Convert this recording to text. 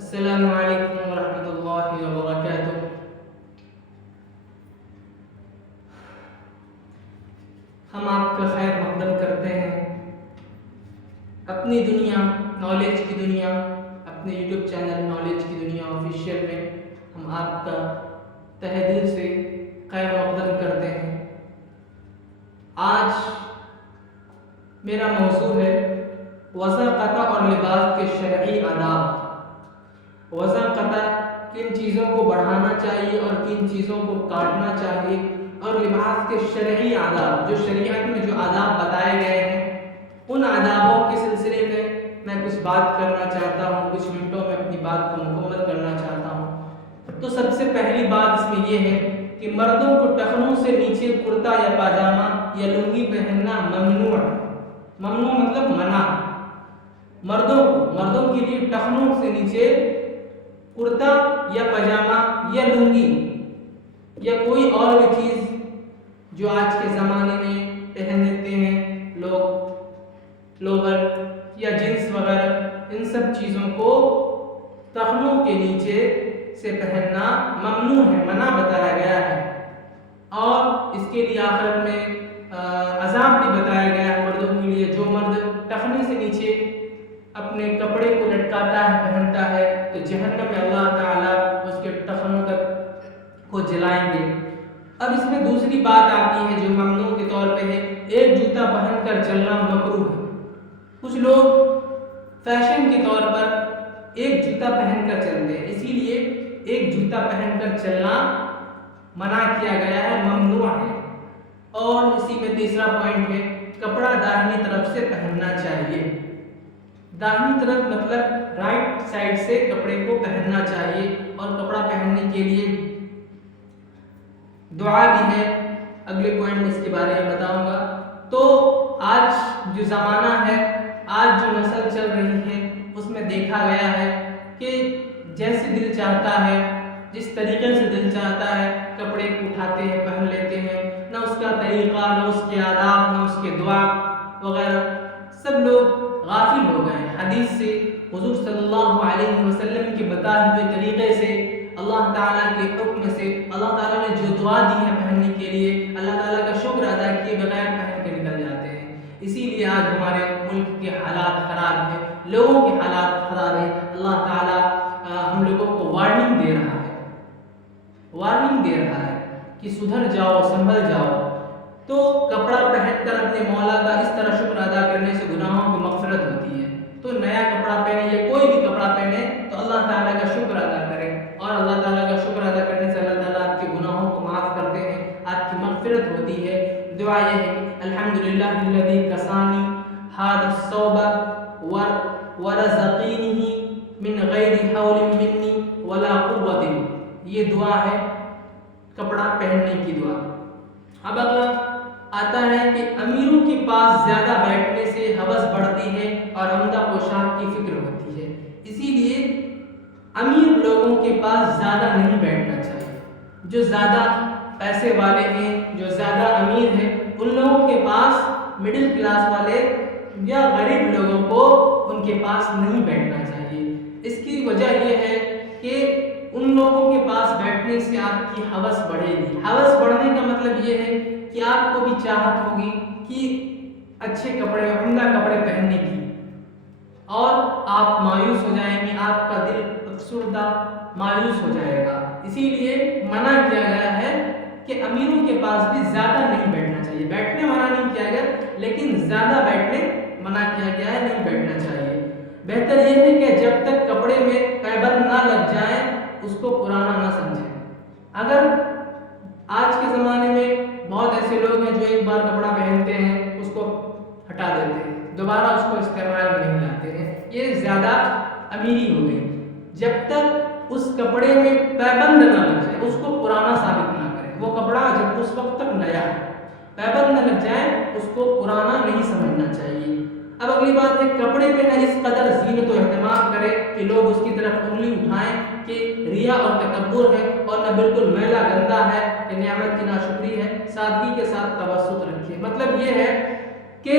السلام علیکم ورحمۃ اللہ وبرکاتہ۔ ہم آپ کا خیر مقدم کرتے ہیں۔ اپنی دنیا، نالج کی دنیا، اپنے یوٹیوب چینل نالج کی دنیا آفیشیل میں ہم آپ کا تہہ دل سے خیر مقدم کرتے ہیں۔ آج میرا موضوع ہے وضع قطع اور لباس کے شرعی آداب۔ وضع قطع کن چیزوں کو بڑھانا چاہیے اور کن چیزوں کو کاٹنا چاہیے، اور لباس کے شرعی آداب، جو شریعت میں جو آداب بتائے گئے ہیں، ان آدابوں کے سلسلے میں کچھ بات کرنا چاہتا ہوں، کچھ منٹوں میں اپنی بات کو مکمل کرنا چاہتا ہوں۔ تو سب سے پہلی بات اس میں یہ ہے کہ مردوں کو ٹخنوں سے نیچے کرتا یا پاجامہ یا لنگی پہننا ممنوع ہے۔ ممنوع مطلب منع۔ مردوں کے لیے ٹخنوں سے نیچے کرتا یا پاجامہ یا لنگی یا کوئی اور بھی چیز جو آج کے زمانے میں پہن لیتے ہیں لوگ، لوور یا جینس وغیرہ، ان سب چیزوں کو ٹخنوں کے نیچے سے پہننا ممنوع ہے، منع بتایا گیا ہے۔ اور اس کے لیے آخر میں عذاب بھی بتایا گیا ہے مردوں کے لیے۔ جو مرد ٹخنے سے نیچے اپنے کپڑے کو لٹکاتا ہے، پہنتا ہے، تو جہنم میں اللہ تعالیٰ اس کے ٹخنوں تک کو جلائیں گے۔ اب اس میں دوسری بات آتی ہے جو ممنوع کے طور پہ ہے، ایک جوتا پہن کر چلنا مکروہ ہے۔ کچھ لوگ فیشن کے طور پر ایک جوتا پہن کر چلتے ہیں، اسی لیے ایک جوتا پہن کر چلنا منع کیا گیا ہے، ممنوع ہے۔ اور اسی میں تیسرا پوائنٹ ہے، کپڑا داہنی طرف سے پہننا چاہیے۔ داہنی طرف مطلب رائٹ سائڈ سے کپڑے کو پہننا چاہیے، اور کپڑا پہننے کے لیے دعا بھی ہے، اگلے پوائنٹ میں اس کے بارے میں بتاؤں گا۔ تو آج جو زمانہ ہے، آج جو نسل چل رہی ہے، اس میں دیکھا گیا ہے کہ جیسے دل چاہتا ہے، جس طریقے سے دل چاہتا ہے کپڑے کو اٹھاتے ہیں، پہن لیتے ہیں، نہ اس کا طریقہ، نہ اس کے آداب، نہ اس کے دعا وغیرہ، سب لوگ غافل ہو گئے ہیں حدیث سے۔ حضور صلی اللہ علیہ وسلم کے بتائے ہوئے طریقے سے، اللہ تعالیٰ کے حکم سے، اللہ تعالیٰ نے جو دعا دی ہے پہننے کے لیے، اللہ تعالیٰ کا شکر ادا کیے بغیر پہن کے نکل جاتے ہیں۔ اسی لیے آج ہمارے ملک کے حالات خراب ہیں، لوگوں کے حالات خراب ہیں۔ اللہ تعالیٰ ہم لوگوں کو وارننگ دے رہا ہے کہ سدھر جاؤ، سنبھل جاؤ۔ تو کپڑا پہن کر اپنے مولا کا اس طرح شکر ادا کرنے سے گناہوں کی مغفرت ہوتی ہے۔ تو نیا کپڑا پہنے یا کوئی بھی کپڑا پہنے تو اللہ تعالیٰ کا شکر ادا کرے، اور اللہ تعالیٰ کا شکر ادا کرنے سے اللہ تعالیٰ آپ کے گناہوں کو معاف کرتے ہیں، آپ کی مغفرت ہوتی ہے۔ دعا یہ ہے کہ الحمدللہ الذی کسانی ھذا الثوب ورزقنی من غیر حول منی ولا قوت۔ یہ دعا ہے کپڑا پہننے کی دعا۔ اب اگلا آتا ہے کہ امیروں کے پاس زیادہ بیٹھنے سے ہوس بڑھتی ہے اور عمدہ پوشاک کی فکر ہوتی ہے، اسی لیے امیر لوگوں کے پاس زیادہ نہیں بیٹھنا چاہیے۔ جو زیادہ پیسے والے ہیں، جو زیادہ امیر ہیں، ان لوگوں کے پاس، مڈل کلاس والے یا غریب لوگوں کو ان کے پاس نہیں بیٹھنا چاہیے۔ اس کی وجہ یہ ہے کہ ان لوگوں کے پاس بیٹھنے سے آپ کی ہوس بڑھے گی۔ ہوس بڑھنے کا مطلب یہ ہے کہ آپ کو بھی چاہت ہوگی کہ اچھے کپڑے، عمدہ کپڑے پہننے کی، اور آپ مایوس ہو جائیں گے، آپ کا دل افسردہ، مایوس ہو جائے گا۔ اسی لیے منع کیا گیا ہے کہ امیروں کے پاس بھی زیادہ نہیں بیٹھنا چاہیے۔ بیٹھنے منع نہیں کیا گیا، لیکن زیادہ بیٹھنے منع کیا گیا ہے، نہیں بیٹھنا چاہیے۔ بہتر یہ ہے کہ جب تک کپڑے میں پیبند نہ لگ جائیں اس کو پرانا نہ سمجھیں۔ اگر آج کے زمانے میں بہت ایسے لوگ ہیں جو ایک بار کپڑا پہنتے ہیں، اس کو ہٹا دیتے ہیں، دوبارہ اس کو استعمال میں نہیں لاتے ہیں، یہ زیادہ امیری ہو گئی۔ جب تک اس کپڑے میں پیبند نہ لگ جائے، اس کو پرانا ثابت نہ کریں۔ وہ کپڑا جب اس وقت تک نیا ہے، پیبند نہ لگ جائے، اس کو پرانا نہیں سمجھنا چاہیے۔ اب اگلی بات ہے، کپڑے میں نہ اس قدر زینت و اہتمام کرے کہ لوگ اس کی طرف انگلی اٹھائیں کہ ریا اور تکبر ہے، اور نہ بالکل میلا گندا ہے کہ نعمت کی ناشکری ہے۔ سادگی کے ساتھ توسط رکھیے۔ مطلب یہ ہے کہ